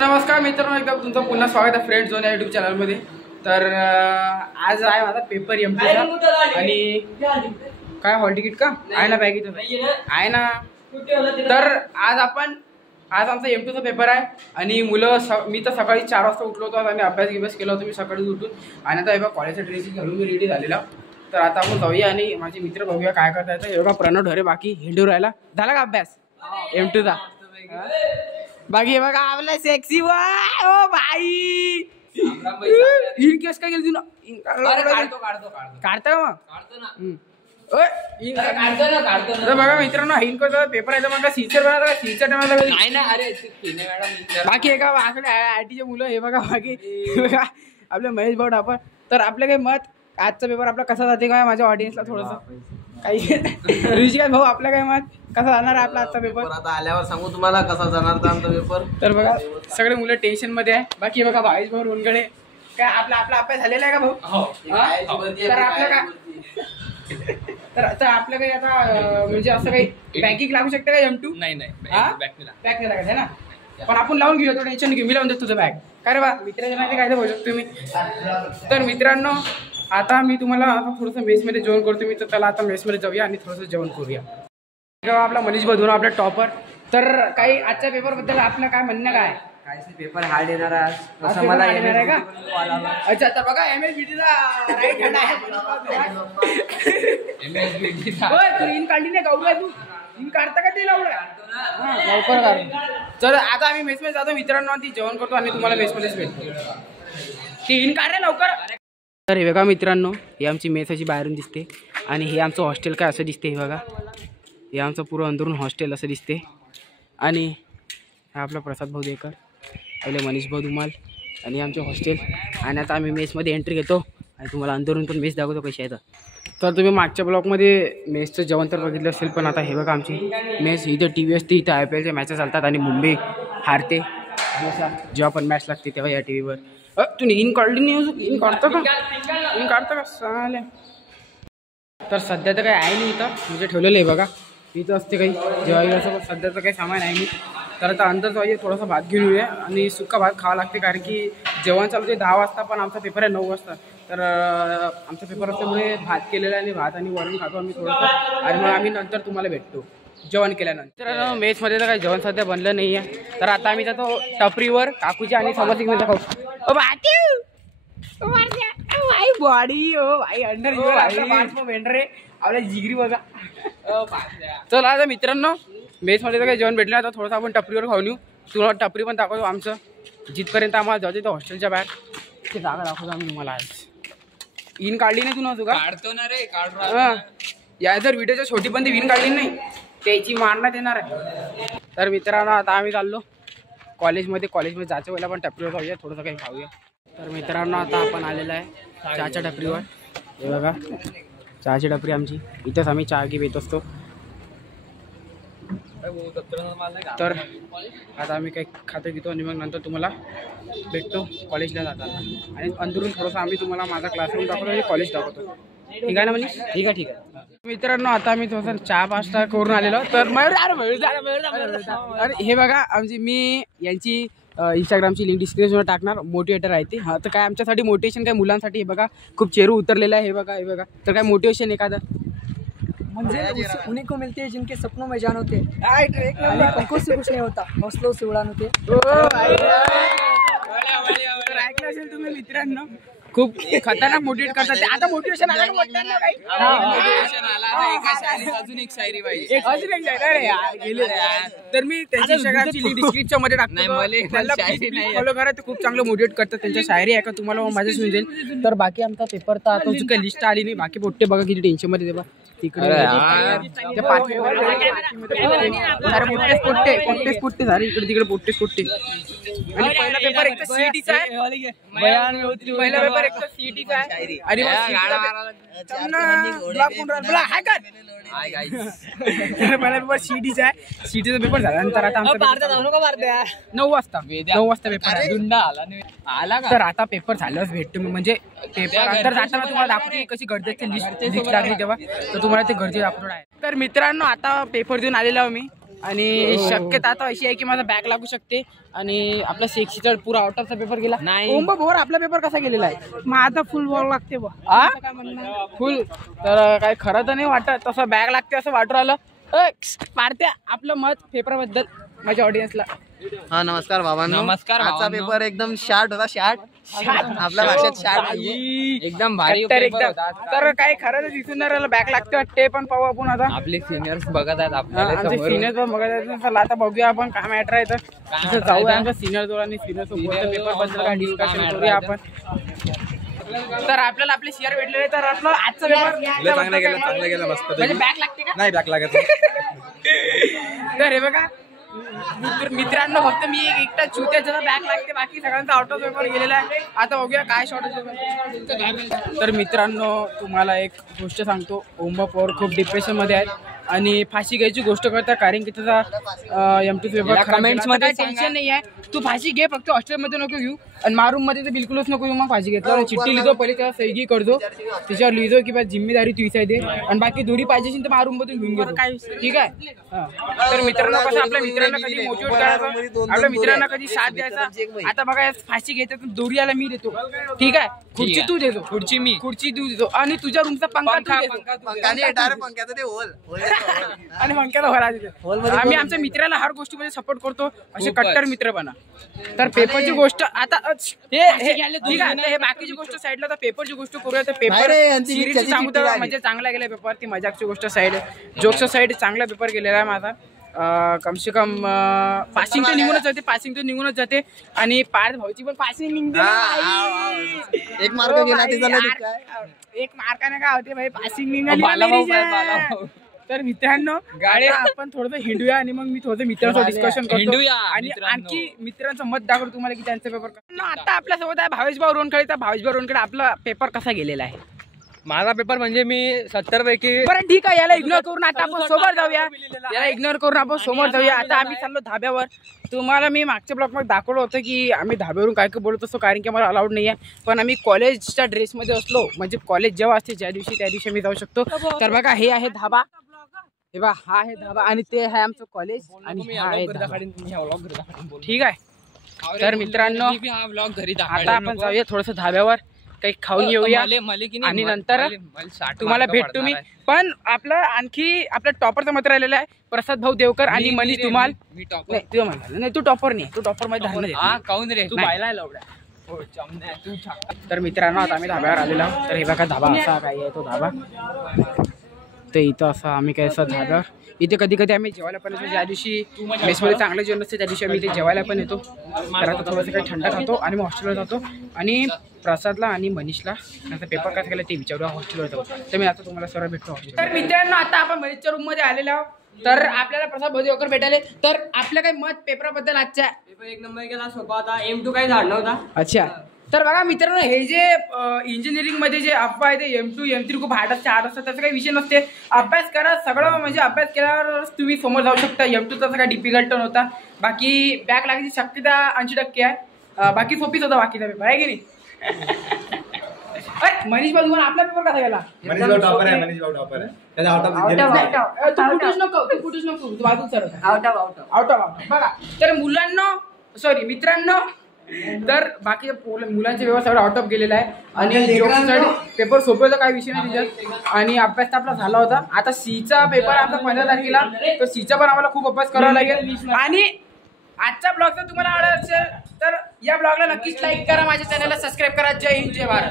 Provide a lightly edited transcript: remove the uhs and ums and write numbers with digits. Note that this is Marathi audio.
नमस्कार मित्रांनो, एकदा तुमचं पुन्हा स्वागत आहे फ्रेंड झोन या यूट्यूब चॅनलमध्ये। तर आज आहे माझा पेपर एमटीचा आणि काय हॉल तिकीट का आहे ना, बॅगीत आहे ना। तर आज आमचा एमटीचा पेपर आहे आणि मी तर सकाळी 4 वाजता उठलो होतो आणि अभ्यास केला होता मी सकाळी उठून। आणि आता हे बघा कॉलेजचा ड्रेसिंग घालून मी रेडी झालेला। तर आता आपण जाऊया आणि माझे मित्र बघूया काय करता येतं। एवढा प्रणव ढरे बाकी हिंडू राहिला, झाला का अभ्यास एमटीचा? बाकी हे बघा आपला सेक्सी वाय ओ भाई इन केस काय गेली काढतो का मग काढतो बघा मित्रांनो, हिन करतो पेपर आहे तर मग सीचर बनवता सीचर नाही ना। अरे बाकी आहे का आयटीचे मुलं हे बघा, बाकी बघा आपले महेश भाऊ आपण। तर आपलं काही मत आजचा पेपर आपला कसा जाते काय माझ्या ऑडियन्सला थोडंसं काही ऋषिकांत भाऊ आपलं काय मत कसा जाणार आहे आपला आजचा पेपर? आता आल्यावर सांगू तुम्हाला कसा जाणार आमचा पेपर। तर बघा सगळे मुलं टेन्शन मध्ये आहे। बाकी बघा भाईश भाऊ रोनगडे काय आपला अभ्यास झालेला आहे का भाऊ? तर आपलं काय तर आपलं काही आता म्हणजे असं काही बँकिंग लागू शकते का M2? नाही बॅग नाही लागत आहे ना, पण आपण लावून घेऊ, तो टेन्शन घेऊ, मी लावून देतो तुझं बॅग। काय रे बा मित्राच्या नाही काय बोलू शकतो मी। तर मित्रांनो आता मी तुम्हाला थोडंसं मेसमध्ये जेवण करतो मी, तर त्याला आता मेसमध्ये जाऊया आणि थोडंसं जेवण करूया। आपला मनीष बधून आपला टॉपर। तर काही आजच्या पेपर बद्दल आपलं काय म्हणणं काय? पेपर हार्ड येणार असं मला येणार आहे का? अच्छा तर बघा MSBTचा राईट हँड आहे। तू इन काढली नाही गावला, तू इन काढता का ते लावलं लवकर काढ। तर आता आम्ही मेसमध्ये जातो मित्रांनो, ती जेवण करतो आणि तुम्हाला मेसमध्येच भेटतो। ती इन काढ रे लवकर। तर हे बघा मित्रांनो, ही आमची मेस अशी बाहेरून दिसते आणि हे आमचं हॉस्टेल काय असं दिसते। हे बघा हे आमचं पुरं अंदरून हॉस्टेल असं दिसते आणि हा आपला प्रसाद भाऊ देकर, पहिले मनीष भाऊ धुमाल आणि आमचे हॉस्टेल। आणि आता आम्ही मेसमध्ये एंट्री घेतो आणि तुम्हाला अंदरून पण मेस दाखवतो कशी आहे। तर तुम्ही मागच्या ब्लॉकमध्ये मेसचं जेवण तर बघितलं असेल, पण आता हे बघा आमची मेस, इथं TV असते, इथं IPLच्या मॅचेस चालतात आणि मुंबई हारते जेव्हा पण मॅच लागते तेव्हा या TV वर। तू इन काढली नाही, इन काढतो का चालेल। तर सध्या तर काही आहे नाही इथं, म्हणजे ठेवलेलं आहे बघा इथं असते काही जेवायला, सध्याचं काही सामान आहे नाही। तर आता अंदर जाऊया, थोडासा भात घेऊन येऊया आणि सुक्का भात खावा लागते, कारण की जेवण चालू आहे 10 वाजता पण आमचा पेपर आहे 9 वाजता। तर आमचा पेपर असल्यामुळे भात केलेला आहे आणि भात आणि वरण खातो आम्ही थोडंसं, आणि मग आम्ही नंतर तुम्हाला भेटतो जेवण केल्यानंतर। तर मेसमध्ये तर काही जेवण सध्या बनलं नाही आहे, तर आता आम्ही जातो टपरीवर काकूची आणि समोसिंग खाऊ। भाई बॉडी ओ भाई अंडर वेंडर रे आपल्या जिगरी बघा। चला आता मित्रांनो मेसमध्ये तर काही जेवण भेटलं, आता थोडंसं आपण टपरीवर खाऊन येऊ, तुम्हाला टपरी पण दाखवतो आमचं जिथपर्यंत आम्हाला जाऊ देतो हॉस्टेलच्या बाहेर ते जागा दाखवतो आम्ही तुम्हाला। आज इन काढली नाही तू का? काढतो ना रे, या जर व्हिडिओच्या छोटी पण ती विन काढली नाही त्याची मारण्यात येणार आहे। तर मित्रांनो आता आम्ही चाललो कॉलेजमध्ये जायच्या वेळेला पण टपरीवर जाऊया, थोडंसं काही खाऊया। तर मित्रांनो आता आपण आलेलं आहे चहाच्या टपरीवर। हे बघा चहाची टपरी आमची, इथंच आम्ही चहा घेत असतो। तर आता आम्ही काही खातो घेतो आणि मग नंतर तुम्हाला भेटतो कॉलेजला जाताना, आणि अंदरून थोडंसं आम्ही तुम्हाला माझा क्लासरूम दाखवतो आणि कॉलेज दाखवतो। ठीक आहे ना मनीष? ठीक आहे मित्रांनो आता आम्ही थोडंसं चहा पास्ता करून आलेलो। तर अरे हे बघा मी यांची इंस्टाग्रामची लिंक डिस्क्रिप्शनवर टाकणार, मोटिवेटर आहे ते। हा तर काय आमच्यासाठी मोटिवेशन काय मुलांसाठी हे बघा खूप चेहरा उतरलेला आहे, हे बघा तर काय मोटिवेशन एखादं मंजिल उन्हीं को मिलती है जिनके सपनों में जान होते हैं, पंखों से कुछ नहीं होता, हौसलों से उड़ान होते। ऐकलं असेल तुम्ही मित्रांनो, खूप खतरनाक मोटिवेट करतात ते। आता मोटिवेशन आला अजून एक शायरी पाहिजे, अजून एक शायरी गेले। तर मी त्यांची इंस्टाग्रामची लिंक डिस्क्रिप्शन मध्ये टाकतो, फॉलो करा, ते खूप चांगलं मोटिवेट करतात। त्यांच्या शायरी आहे का तुम्हाला माझ्या समजेल। तर बाकी आमचा पेपर तर आता काही लिस्ट आली नाही, बाकी पोट्टे बघा किती टेन्शन मध्ये तेव्हा तिकडे पोट्टे झाले, इकडे तिकडे पोट्टे। आणि पहिला पेपर एक तर CETचा आहे, पहिला पेपर एक तर CETचा आहे आणि पहिला पेपर CETचा आहे, CETचा पेपर झाल्यानंतर आता आमचा 9 वाजता पेपर आहे आला। तर आता पेपर झाल्यावर भेटतो मी, म्हणजे पेपर अंतर जाताना तुम्हाला दाखवते कशी गरजेची लिस्ट लागली तेव्हा, तर तुम्हाला ते गरजे दाखवणार आहे। तर मित्रांनो आता पेपर देऊन आलेलो मी आणि शक्यता आता अशी आहे की माझा बॅक लागू शकते आणि आपला 160 पुरा आउट ऑफचा पेपर गेला नाही. ओंबा बोर आपला पेपर कसा गेलेला आहे? मग आता फुल बॉल लागते बा. फुल तर काय खरं तर नाही वाटत तसं बॅग लागते असं वाटू राहिलं. पारत्या आपलं मत पेपर बद्दल माझ्या ऑडियन्सला. हा नमस्कार बाबा. नमस्कार आजचा भावांनो. पेपर एकदम शार्ट होता. शार्ट आपल्या भाषेत शार्ट एकदम भारी एकदम. तर काय खरं तर दिसून नाही राहिलं बॅग लागते वाटते पण पाहू आपण आता. आपले सिनियर्स बघत आहेत आमचे सिनियर पण बघायचं. चला आता बघूया आपण काय मॅटर आहे तर जाऊया आमच्या सिनियर जोरांनी सिनियर सोबत पेपर बद्दल काय डिस्कशन करूया आपण. तर आपल्याला आपले शेअर भेटलेले तर आपलं आजचा पेपर चांगलं गेलं मस्त. म्हणजे बॅग लागते का? नाही बॅक लागत. तर हे बघा मित्रांनो फक्त मी एकटा चुत्याचा बॅग लागते बाकी सगळ्यांचा आउट ऑफ पेपर गेलेला आहे. आता बघूया काय शॉर्टेज. तर मित्रांनो तुम्हाला एक गोष्ट सांगतो. ओंबा पवार खूप डिप्रेशन मध्ये आहेत आणि फाशी घ्यायची गोष्ट करता कारण की त्याचा M2 पेपर कमेंट्स मध्ये टेन्शन नाही आहे. तू फाशी घे फक्त हॉस्टेलमध्ये नको घेऊ आणि मारूम मध्ये तर बिलकुलच नको घेऊ. मग फाशी घेतला चिठ्ठी लिहितो पहिले त्याला सही करतो त्याच्यावर लिहितो की जिम्मेदारी तुझीच आहे दे आणि बाकी दोरी पाहिजे तर मारूम मधून घेऊन घेतो. ठीक आहे. तर मित्रांनो कसं आपल्या मित्रांना कधी मोटिवेट करायचं आपल्या मित्रांना कधी साथ द्यायचा. आता बघा फाशी घ्यायचं तर दोरी याला मी देतो. ठीक आहे. खुर्ची तू देतो. खुर्ची तू देतो आणि तुझ्या रूमचा पंखा तू देतो आणि पंख्याला भरा देतो. आम्ही आमच्या मित्राला हर गोष्टीमध्ये सपोर्ट करतो असे कट्टर मित्र बना. तर पेपरची गोष्ट आता ठीक आहे. हे बाकीची गोष्ट साईडला तर पेपरची गोष्ट करूया. तर पेपर सिरीज सांगू तर म्हणजे चांगला गेला पेपर. ती मजाकची गोष्ट साईड आहे. जोकचा साईड चांगला पेपर गेलेला आहे माझा. कमसे कम पासिंग तर निघूनच जाते आणि पार्थ भाऊची पण पासिंग निघते. एक मार्क गेला एक मार्काने काय होते भाई पासिंग निघाली. तर मित्रांनो आपण थोडं हिंडूया आणि मग मी थोडं मित्रांसोबत डिस्कशन करतो आणि आणखी मित्रांचं मत दाखवतो तुम्हाला की त्यांचा पेपर. आता आपल्यासोबत आहे भावेश भाऊ रोणखळे. तर भावेश भाऊ रोणखळे आपला पेपर कसा गेलेला आहे? माझा पेपर म्हणजे मी 70 पैकी. बरं ठीक आहे. याला इग्नोर करून आता आपण समोर जाऊया. आता आम्ही चाललो धाब्यावर. तुम्हाला मी मागच्या ब्लॉग मध्ये दाखवलं होतं की आम्ही धाब्यावरून काय काय बोलत असतो कारण की मला अलाउड नाही आहे. पण आम्ही कॉलेजच्या ड्रेसमध्ये असलो म्हणजे कॉलेज जेव्हा असते त्या दिवशी मी जाऊ शकतो. तर बघा हे आहे धाबा. हे बघा हा आहे धाबा आणि ते आहे आमचं कॉलेज आणि हा आहे धाबा. ठीक आहे. तर मित्रांनो आता आपण जाऊया थोडस धाब्यावर काही खाऊन येऊया आणि नंतर तुम्हाला भेटतो मी. पण आपलं आणखी आपल्या टॉपरचं मत राहिलेलं आहे प्रसाद भाऊ देवकर आणि मनीष धुमाल. नाही तू टॉपर नाही. तू टॉपर मध्ये तर मित्रांनो आता आम्ही धाब्यावर आलेलो आहोत. तर हे बघा धाबा असा काही आहे तो धाबा. तर इथं असं आम्ही काय असं धाब्यावर इथे कधी कधी आम्ही जेवायला पण येतो. ज्या दिवशी मेसमध्ये चांगलं जेवण असते त्या दिवशी आम्ही इथे जेवायला पण येतो. तर आता थोडंसं काही थंड खातो आणि मग हॉस्टेलवर जातो आणि प्रसादला आणि मनीषला त्यांचा पेपर कसा केला ते विचारूया हॉस्टेलवर जाऊ. तर मी आता तुम्हाला सर्व भेटतो हॉस्टेल. तर मित्रांनो आता आपण मनीषच्या रूम मध्ये आलेलो आहोत. तर आपल्याला प्रसाद भाऊ भेटायले. तर आपलं काही मत पेपराबद्दल आजच्या? पेपर एक नंबर गेला सोपा होता. M2 काही झाड नव्हता. अच्छा. तर बघा मित्रांनो हे जे इंजिनिअरिंग मध्ये जे अफवा आहे ते M2 M3 खूप हार्ड असते असतात त्याचा काही विषय नसते. अभ्यास करा सगळं म्हणजे अभ्यास केल्यावर तुम्ही समोर जाऊ शकता. M2 तसा काही डिफिकल्ट नव्हता. बाकी बॅक लागण्याची शक्यता 80% आहे. बाकी सोपीच होता बाकीचा पेपर आहे की नाही. मनीष भाऊ तुम्हाला आपला पेपर कसा गेला? मनीष भाऊ टॉपर आहे. त्याचा आउट ऑफ तू कुठेच नको तू बाजू सर आउट ऑफ बघा. तर मित्रांनो तर बाकी मुलांचे पेपर सगळं आउट ऑफ गेलेला आहे आणि पेपर सोपवचा काही विषय नाही त्याच्यात आणि अभ्यास तर आपला झाला होता. आता सीचा पेपर आमचा 15 तारखेला. तर सीचा पण आम्हाला खूप अभ्यास करावा लागेल. आणि आजचा ब्लॉग जर तुम्हाला आवडला असेल तर या ब्लॉगला नक्कीच लाईक करा. माझ्या चॅनलला सबस्क्राईब करा. जय हिंद जय भारत.